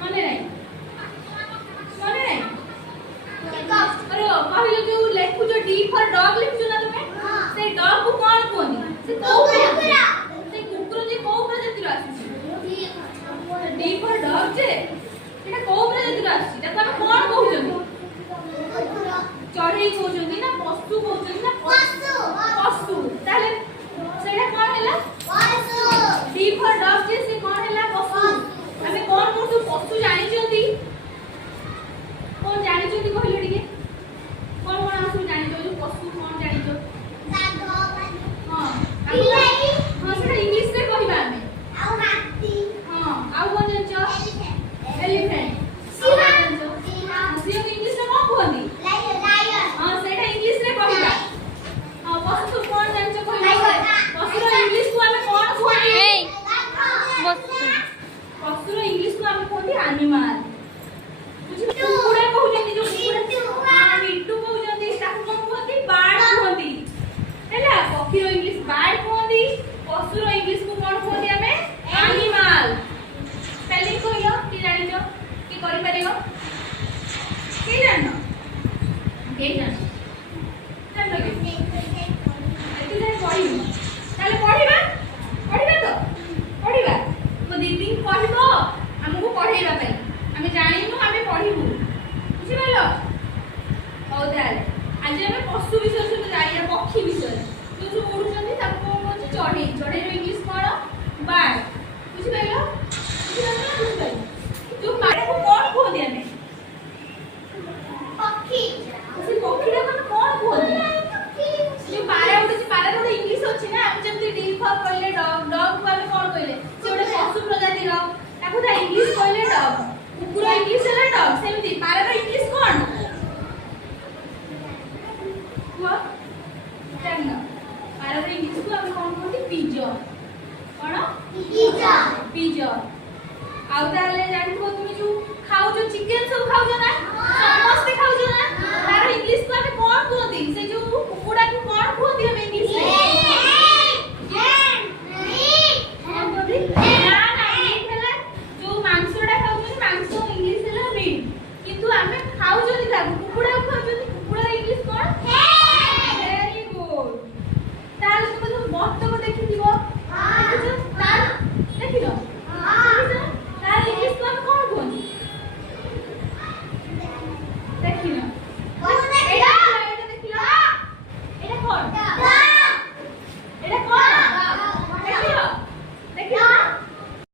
मने नहीं अरे कहलो जो लेखु जो डी फॉर डॉग लिखु ना तुमे से डॉग को कोन कोनी से कुकुरा से कुकुर जे को प्रजाति आसी डी फॉर डॉग जे एटा को प्रजाति आसी त हम कोन कहउछन चढ़ई कहउछन ना पशु कहउछन ना पशु ताले सेटा कोन हैला पशु डी फॉर डॉग जे से कोन हैला पशु हमें कोन कोन पशु जानि छथि कोन जानि छथि कहले टिके कोन कोन आसु जानि छथि पशु कोन जानि छथि हां बिलाई हां सेटा इंग्लिश रे कहिबा हमें आउ हाथी हां आउ कोन जानि छ एलिफेंट सिंह सिंह इंग्लिश रे कोन कहंदी लायन हां सेटा इंग्लिश रे कहिबा हां पशु कोन जानि छ कहिबा पशु रो इंग्लिश को हमें कोन कहंदी पशु रो इंग्लिश को हमें कहंदी एनिमल कुकुड़ा कहउजंती जो कुकुड़ा मिट्टू कहउजंती ताकू कोन कहंदी बार्ड कहंदी हैला पक्षी रो इंग्लिश बार्ड कहंदी पशु रो इंग्लिश को कोन कहंदी हमें एनिमल स्पेलिंग कहियो की जानि जो की करि परियो की जाननो के जाननो जाननो के एतु जाय पढिबो ताले पढिबा तो पढिबा मो दीदी कहबो हमहु पढेबा पई आमे जानिनु आमे पढिबु बुझि पालो हो ताले आज आमे पशु विषय से जानिया पक्षी विषय जो जो उड़ुचंती ताको कोन कहछि चढ़ई चढ़ई रो इंग्लिश कोन बर्ड बुझि पालो जो पारे को कोन कहंदी आमे पक्षी से पक्षी रा कोन कहंदी जो पारा उड़ुची पारा रो इंग्लिश अछि ना हम जंती डी फॉर कहले डॉग डॉग को आमे कोन कहले से ओडे पशु प्रजाति रो ताको ता इंग्लिश कहले डॉग कुकुरा इंग्लिश है डॉग सेमती पारा रो इंग्लिश कोन हुआ जानना पारा रो इंग्लिश को हम कोन कहती पिजन कोन पिजन आउ ताले जानथो तुमी जो खाओ जो चिकन सब खाओ जो ना समस्त खाओ जो ना तार इंग्लिश को